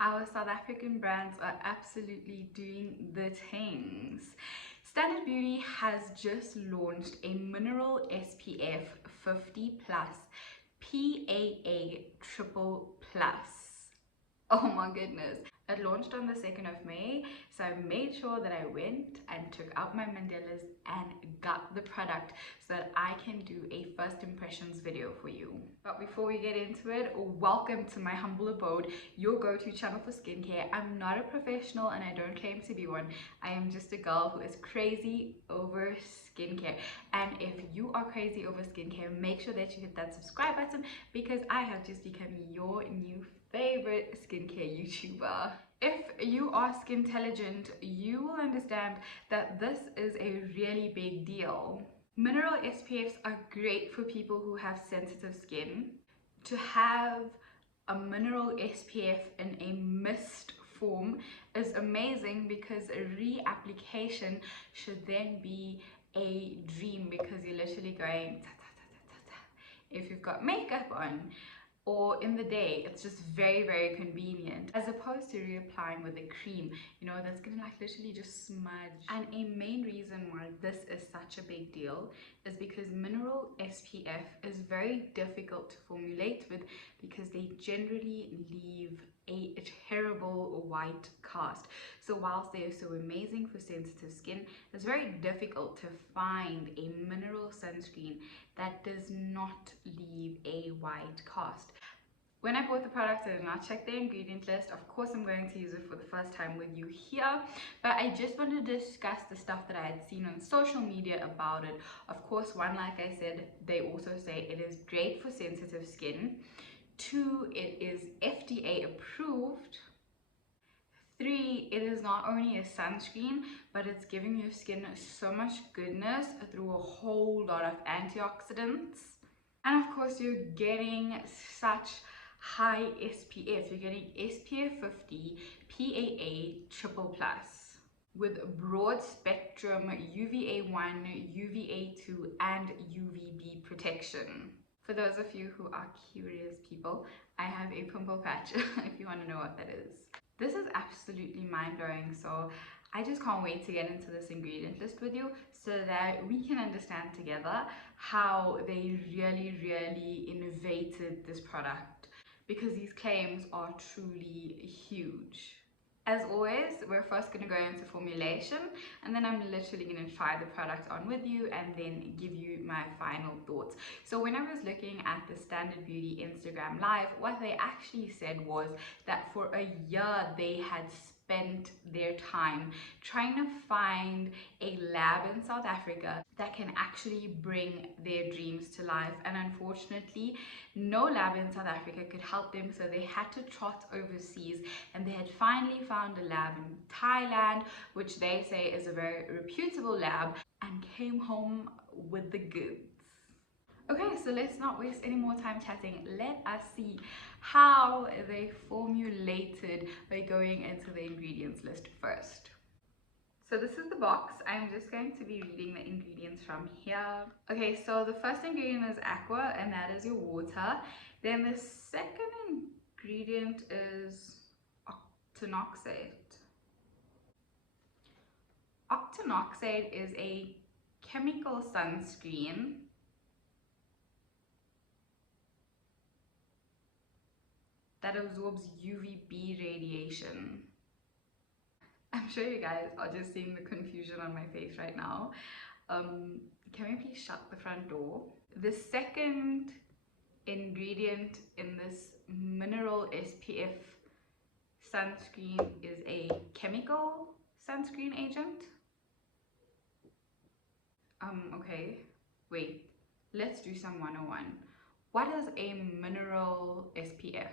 Our South African brands are absolutely doing the things. Standard Beauty has just launched a mineral SPF 50 plus PAA triple plus. Oh my goodness. It launched on the 2nd of May, so I made sure that I went and took out my Mandelas and got the product so that I can do a first impressions video for you. But before we get into it, welcome to my humble abode, your go-to channel for skincare. I'm not a professional and I don't claim to be one. I am just a girl who is crazy over skincare. And if you are crazy over skincare, make sure that you hit that subscribe button because I have just become your new favorite skincare YouTuber. If you are skintelligent, you will understand that this is a really big deal. Mineral SPFs are great for people who have sensitive skin. To have a mineral SPF in a mist form is amazing because a reapplication should then be a dream because you're literally going ta, ta, ta, ta, ta, ta. If you've got makeup on or in the day, it's just very convenient as opposed to reapplying with a cream, you know, that's gonna like literally just smudge. And a main reason why this is such a big deal is because mineral SPF is very difficult to formulate with because they generally leave a terrible white cast. So whilst they are so amazing for sensitive skin, it's very difficult to find a mineral sunscreen that does not leave a white cast. When I bought the product, I did not check the ingredient list. Of course, I'm going to use it for the first time with you here, but I just wanted to discuss the stuff that I had seen on social media about it. Of course, one, like I said, they also say it is great for sensitive skin. 2, it is FDA approved. 3, it is not only a sunscreen, but it's giving your skin so much goodness through a whole lot of antioxidants. And of course, you're getting such high SPF. You're getting SPF 50, PAA triple plus with broad spectrum UVA1, UVA2 and UVB protection. For those of you who are curious people, I have a pimple patch if you want to know what that is. This is absolutely mind-blowing, so I just can't wait to get into this ingredient list with you so that we can understand together how they really innovated this product, because these claims are truly huge. As always, we're first going to go into formulation and then I'm literally going to try the product on with you and then give you my final thoughts. So when I was looking at the Standard Beauty Instagram live, what they actually said was that for a year they had spent their time trying to find a lab in South Africa that can actually bring their dreams to life, and unfortunately no lab in South Africa could help them, so they had to trot overseas, and they had finally found a lab in Thailand, which they say is a very reputable lab, and came home with the goods. Okay, so let's not waste any more time chatting. Let us see how they formulated by going into the ingredients list first. So this is the box. I'm just going to be reading the ingredients from here. Okay, so the first ingredient is aqua, and that is your water. Then the second ingredient is octinoxate. Octinoxate is a chemical sunscreen that absorbs UVB radiation. I'm sure you guys are just seeing the confusion on my face right now. Can we please shut the front door? The second ingredient in this mineral SPF sunscreen is a chemical sunscreen agent. Okay, wait, let's do some 101. What is a mineral SPF?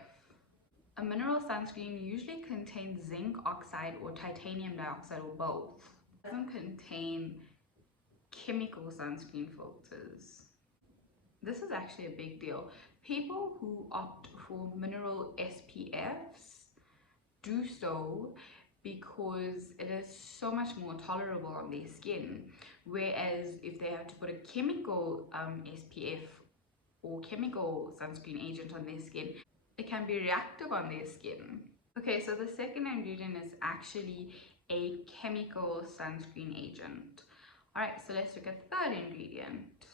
A mineral sunscreen usually contains zinc oxide or titanium dioxide or both. It doesn't contain chemical sunscreen filters. This is actually a big deal. People who opt for mineral SPFs do so because it is so much more tolerable on their skin, whereas if they have to put a chemical SPF or chemical sunscreen agent on their skin, it can be reactive on their skin. Okay, so the second ingredient is actually a chemical sunscreen agent. All right, so let's look at the third ingredient.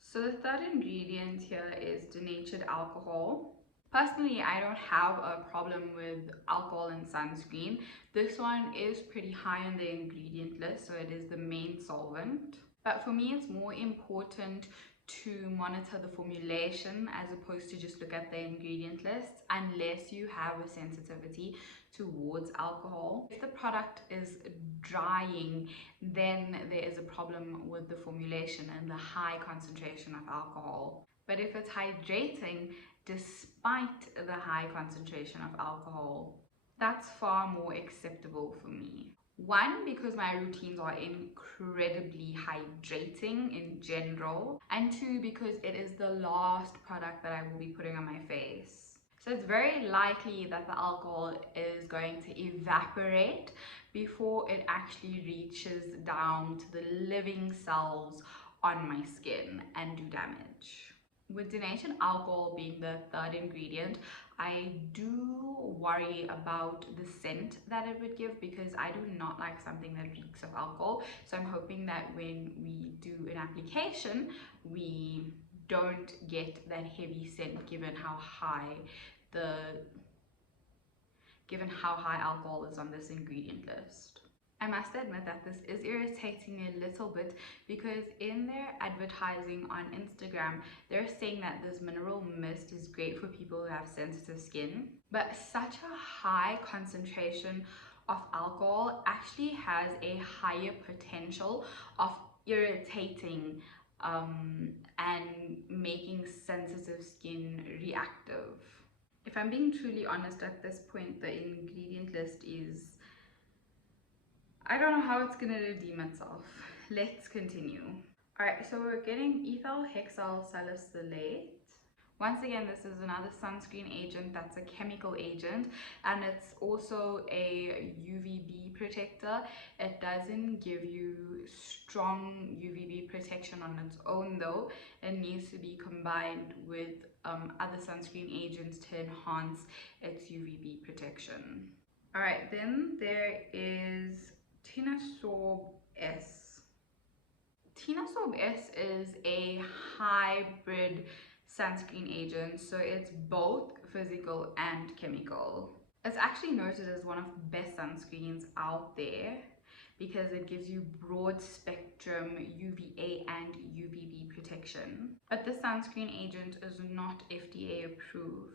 So the third ingredient here is denatured alcohol. Personally, I don't have a problem with alcohol in sunscreen. This one is pretty high on the ingredient list, so it is the main solvent. But for me, it's more important to monitor the formulation as opposed to just look at the ingredient list, unless you have a sensitivity towards alcohol. If the product is drying, then there is a problem with the formulation and the high concentration of alcohol. But if it's hydrating despite the high concentration of alcohol, that's far more acceptable for me. One, because my routines are incredibly hydrating in general, and two, because it is the last product that I will be putting on my face. So it's very likely that the alcohol is going to evaporate before it actually reaches down to the living cells on my skin and do damage. With denatured alcohol being the third ingredient, I do worry about the scent that it would give, because I do not like something that reeks of alcohol. So I'm hoping that when we do an application, we don't get that heavy scent given how high alcohol is on this ingredient list. I must admit that this is irritating a little bit, because in their advertising on Instagram, they're saying that this mineral mist is great for people who have sensitive skin. But such a high concentration of alcohol actually has a higher potential of irritating and making sensitive skin reactive. If I'm being truly honest at this point, the ingredient list is, I don't know how it's gonna redeem itself. Let's continue. Alright, so we're getting ethyl hexal salicylate. Once again, this is another sunscreen agent that's a chemical agent, and it's also a UVB protector. It doesn't give you strong UVB protection on its own though. It needs to be combined with other sunscreen agents to enhance its UVB protection. Alright, then there is Tinosorb S. Tinosorb S is a hybrid sunscreen agent, so it's both physical and chemical. It's actually noted as one of the best sunscreens out there because it gives you broad spectrum UVA and UVB protection. But this sunscreen agent is not FDA approved.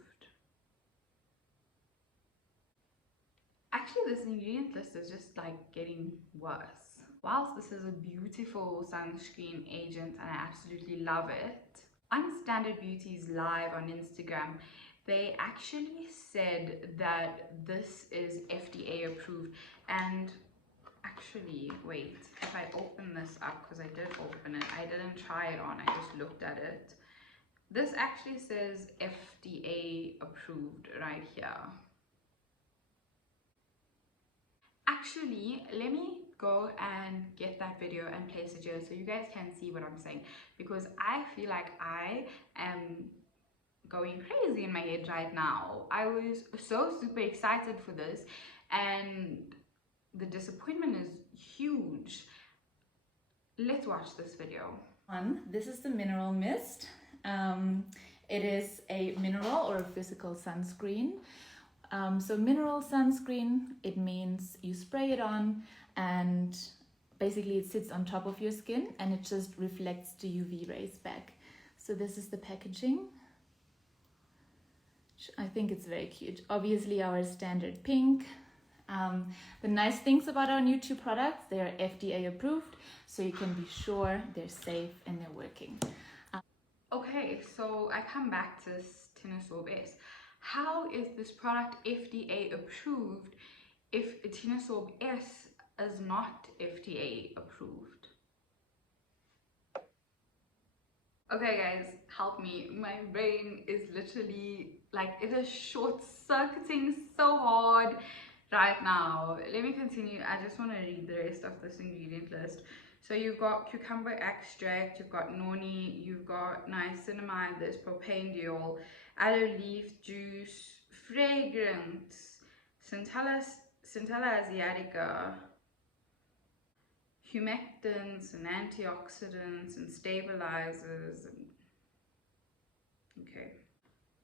Actually, this ingredient list is just like getting worse. Whilst this is a beautiful sunscreen agent and I absolutely love it, on Standard Beauty's live on Instagram, they actually said that this is FDA approved. And actually, wait, if I open this up, because I did open it, I didn't try it on, I just looked at it. This actually says FDA approved right here. Actually, let me go and get that video and place it here so you guys can see what I'm saying, because I feel like I am going crazy in my head right now. I was so super excited for this and the disappointment is huge. Let's watch this video. This is the mineral mist. It is a mineral or a physical sunscreen. So mineral sunscreen, it means you spray it on and basically it sits on top of your skin and it just reflects the UV rays back. So this is the packaging. I think it's very cute. Obviously our standard pink. The nice things about our new two products, they are FDA approved, so you can be sure they're safe and they're working. Okay, so I come back to Tinosorb S. How is this product FDA approved if Tinosorb S is not FDA approved? Okay guys, help me. My brain is literally like, it is short circuiting so hard right now. Let me continue. I just want to read the rest of this ingredient list. So you've got cucumber extract, you've got noni, you've got niacinamide, there's propanediol, aloe leaf juice, fragrance, Centella asiatica, humectants and antioxidants and stabilizers. Okay.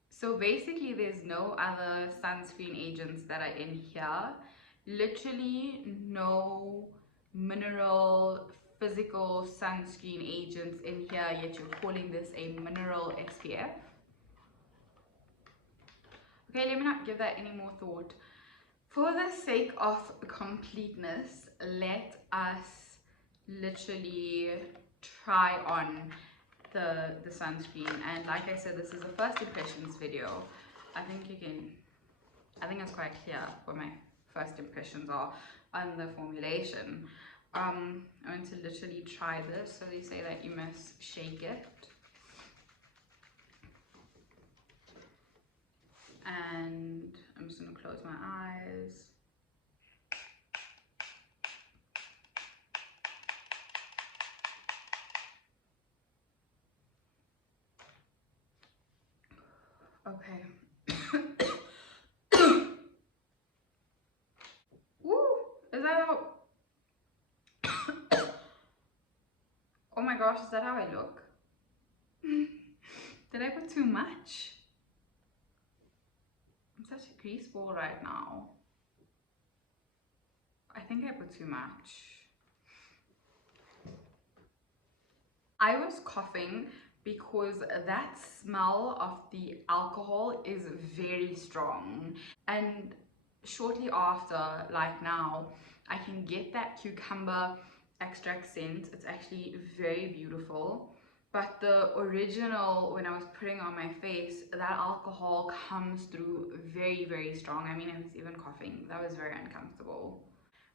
So basically there's no other sunscreen agents that are in here. Literally no mineral physical sunscreen agents in here, yet you're calling this a mineral SPF. Okay, let me not give that any more thought. For the sake of completeness, let us literally try on the sunscreen. And like I said, this is a first impressions video. I think it's quite clear what my first impressions are on the formulation. I'm going to literally try this. So they say that you must shake it. And I'm just going to close my eyes. Okay. Woo! Is that how... Oh my gosh, is that how I look? Did I put too much? I'm such a grease ball right now. I think I put too much. I was coughing because that smell of the alcohol is very strong. And shortly after, like now, I can get that cucumber extract scent. It's actually very beautiful. But the original, when I was putting on my face, that alcohol comes through very, very strong. I mean, I was even coughing. That was very uncomfortable.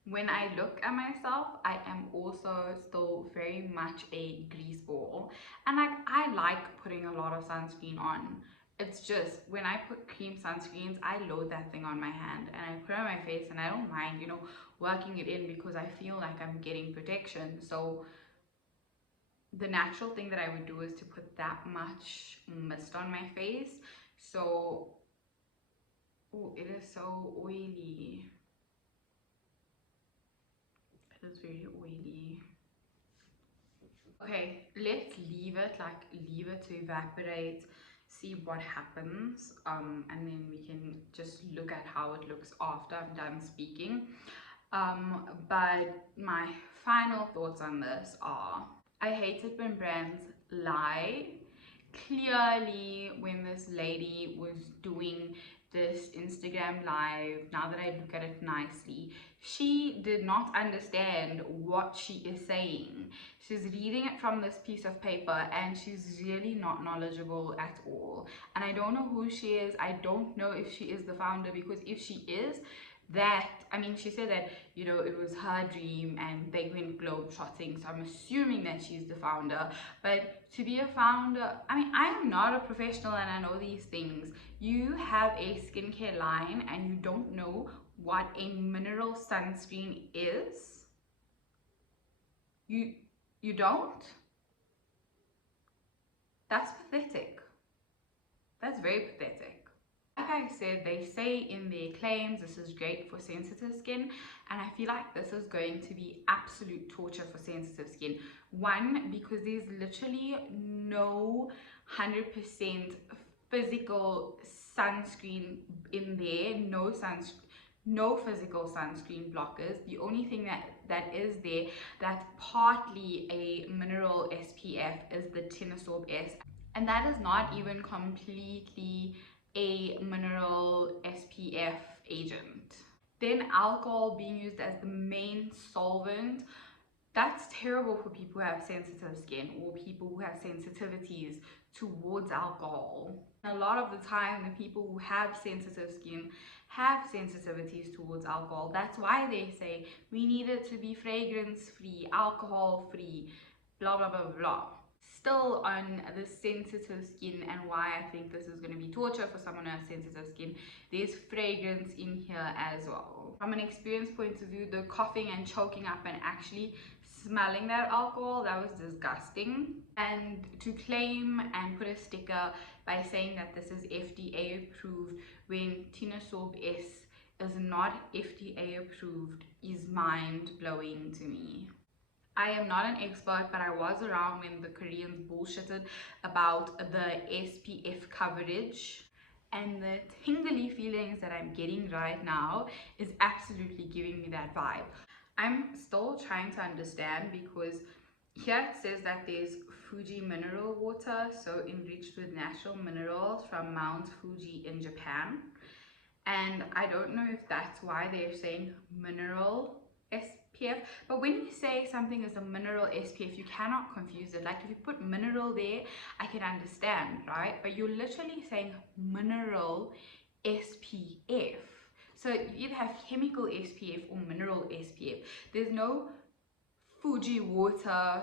When I look at myself, I am also still very much a grease ball. And like, I like putting a lot of sunscreen on. It's just, when I put cream sunscreens, I load that thing on my hand and I put it on my face, and I don't mind, you know, working it in because I feel like I'm getting protection. So the natural thing that I would do is to put that much mist on my face. So, oh, it is so oily. It is very oily. Okay, let's leave it to evaporate, see what happens, and then we can just look at how it looks after I'm done speaking. But my final thoughts on this are, I hate it when brands lie. Clearly, when this lady was doing this Instagram live, now that I look at it nicely, she did not understand what she is saying. She's reading it from this piece of paper and she's really not knowledgeable at all. And I don't know who she is. I don't know if she is the founder, because if she is, that, I mean, she said that, you know, it was her dream and they went globe-trotting, so I'm assuming that she's the founder. But to be a founder, I mean, I'm not a professional and I know these things. You have a skincare line and you don't know what a mineral sunscreen is? You don't? That's pathetic. That's very pathetic. Like I said, they say in their claims this is great for sensitive skin, and I feel like this is going to be absolute torture for sensitive skin. One, because there's literally no 100% physical sunscreen in there, no physical sunscreen blockers. The only thing that is there that's partly a mineral SPF is the Tinosorb S, and that is not even completely a mineral SPF agent. Then alcohol being used as the main solvent, that's terrible for people who have sensitive skin or people who have sensitivities towards alcohol. A lot of the time, the people who have sensitive skin have sensitivities towards alcohol. That's why they say we need it to be fragrance free, alcohol free, blah blah blah blah. Still on the sensitive skin, and why I think this is going to be torture for someone who has sensitive skin, there's fragrance in here as well. From an experience point of view, the coughing and choking up and actually smelling that alcohol, that was disgusting. And to claim and put a sticker by saying that this is FDA approved when Tinosorb S is not FDA approved is mind-blowing to me. I am not an expert, but I was around when the Koreans bullshitted about the SPF coverage. And the tingly feelings that I'm getting right now is absolutely giving me that vibe. I'm still trying to understand because here it says that there's Fuji mineral water, so enriched with natural minerals from Mount Fuji in Japan. And I don't know if that's why they're saying mineral SPF, but when you say something is a mineral SPF, you cannot confuse it. Like if you put mineral there, I can understand, right? But you're literally saying mineral SPF. So you either have chemical SPF or mineral SPF. There's no Fuji water,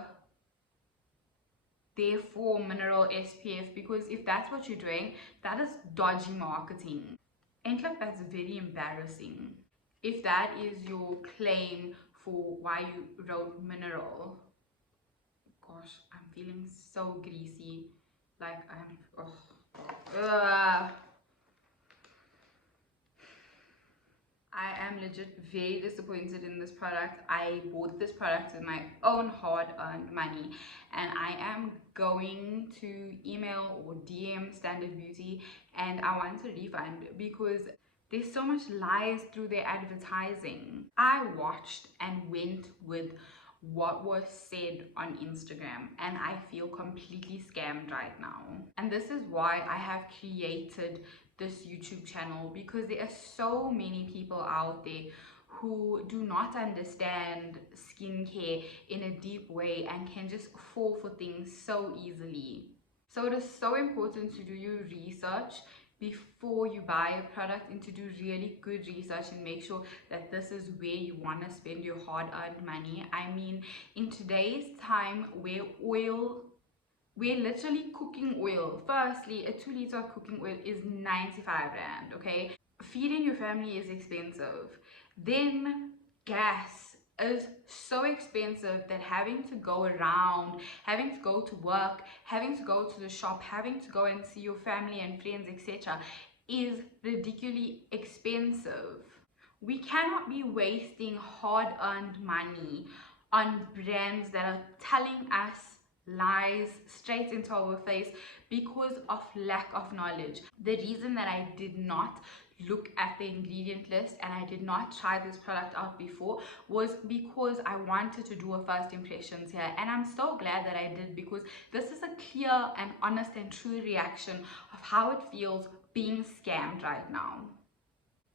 therefore mineral SPF, because if that's what you're doing, that is dodgy marketing. And look, that's very embarrassing. If that is your claim for why you wrote mineral, gosh, I'm feeling so greasy. Like I am legit very disappointed in this product. I bought this product with my own hard-earned money, and I am going to email or DM Standard Beauty and I want a refund because there's so much lies through their advertising. I watched and went with what was said on Instagram and I feel completely scammed right now. And this is why I have created this YouTube channel, because there are so many people out there who do not understand skincare in a deep way and can just fall for things so easily. So it is so important to do your research before you buy a product and to do really good research and make sure that this is where you want to spend your hard-earned money. I mean, in today's time where we're literally cooking oil. Firstly, a 2 liter of cooking oil is 95 rand, okay? Feeding your family is expensive. Then gas is so expensive that having to go around, having to go to work, having to go to the shop, having to go and see your family and friends, etc. is ridiculously expensive. We cannot be wasting hard-earned money on brands that are telling us lies straight into our face because of lack of knowledge. The reason that I did not look at the ingredient list and I did not try this product out before was because I wanted to do a first impressions here, and I'm so glad that I did, because this is a clear and honest and true reaction of how it feels being scammed right now.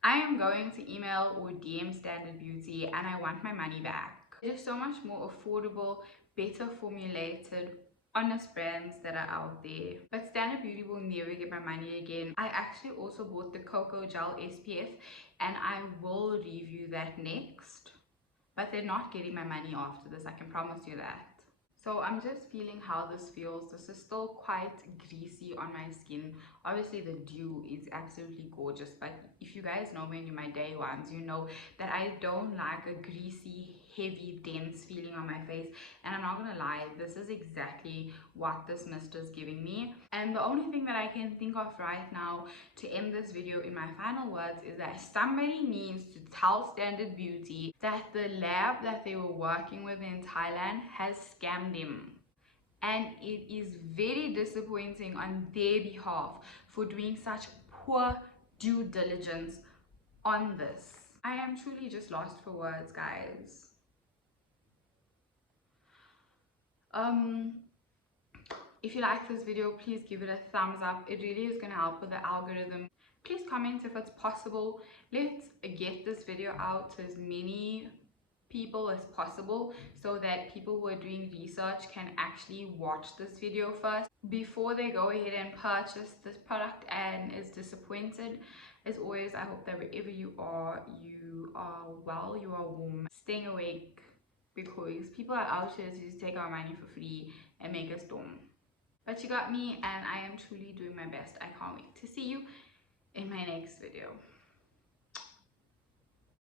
I am going to email or DM Standard Beauty and I want my money back. There's so much more affordable, better formulated, honest brands that are out there, but Standard Beauty will never get my money again. I actually also bought the Cocoa Gel SPF and I will review that next, but they're not getting my money after this, I can promise you that. So I'm just feeling how this feels. This is still quite greasy on my skin. Obviously the dew is absolutely gorgeous, but if you guys know me and you're my day ones, you know that I don't like a greasy, heavy, dense feeling on my face. And I'm not gonna lie, this is exactly what this mist is giving me. And the only thing that I can think of right now to end this video in my final words is that somebody needs to tell Standard Beauty that the lab that they were working with in Thailand has scammed them. And it is very disappointing on their behalf for doing such poor due diligence on this. I am truly just lost for words, guys. If you like this video, please give it a thumbs up. It really is going to help with the algorithm. Please comment if it's possible. Let's get this video out to as many people as possible so that people who are doing research can actually watch this video first before they go ahead and purchase this product and is disappointed. As always, I hope that wherever you are well, you are warm, staying awake, because people are out here to just take our money for free and make us dumb. But you got me, and I am truly doing my best. I can't wait to see you in my next video.